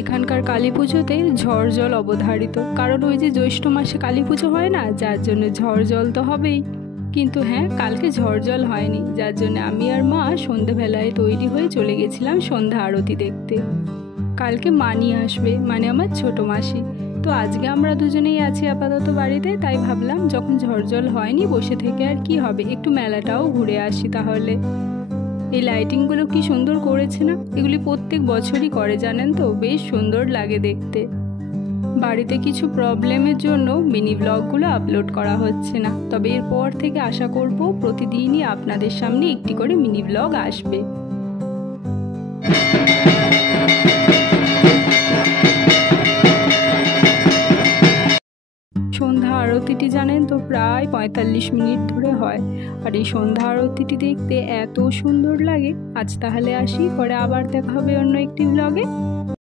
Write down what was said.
এখানকার কালী পুজোতে ঝড় জল অবধারিত, কারণ ওই যে জ্যৈষ্ঠ মাসে কালী পুজো হয় না, যার জন্য ঝড় জল তো হবেই। কিন্তু হ্যাঁ, কালকে ঝড় জল হয়নি, যার জন্য আমি আর মা সন্ধেবেলায় তৈরি হয়ে চলে গেছিলাম সন্ধ্যা আরতি দেখতে। কালকে মা নিয়ে আসবে, মানে আমার ছোটো মাসি। তো আজকে আমরা দুজনেই আছি আপাতত বাড়িতে, তাই ভাবলাম যখন ঝড় জল হয়নি বসে থেকে আর কি হবে, একটু মেলাটাও ঘুরে আসি তাহলে। এই লাইটিংগুলো কি সুন্দর করেছে না, এগুলি প্রত্যেক বছরই করে জানেন তো, বেশ সুন্দর লাগে দেখতে। বাড়িতে কিছু প্রবলেমের জন্য মিনি ব্লগগুলো আপলোড করা হচ্ছে না, তবে এরপর থেকে আশা করব প্রতিদিনই আপনাদের সামনে একটি করে মিনি ব্লগ আসবে। সন্ধ্যা আরতিটি জানেন তো প্রায় 45 মিনিট ধরে হয়, আর এই সন্ধ্যা আরতিটি দেখতে এত সুন্দর লাগে। আজ তাহলে আসি, পরে আবার দেখা হবে অন্য একটি ব্লগে।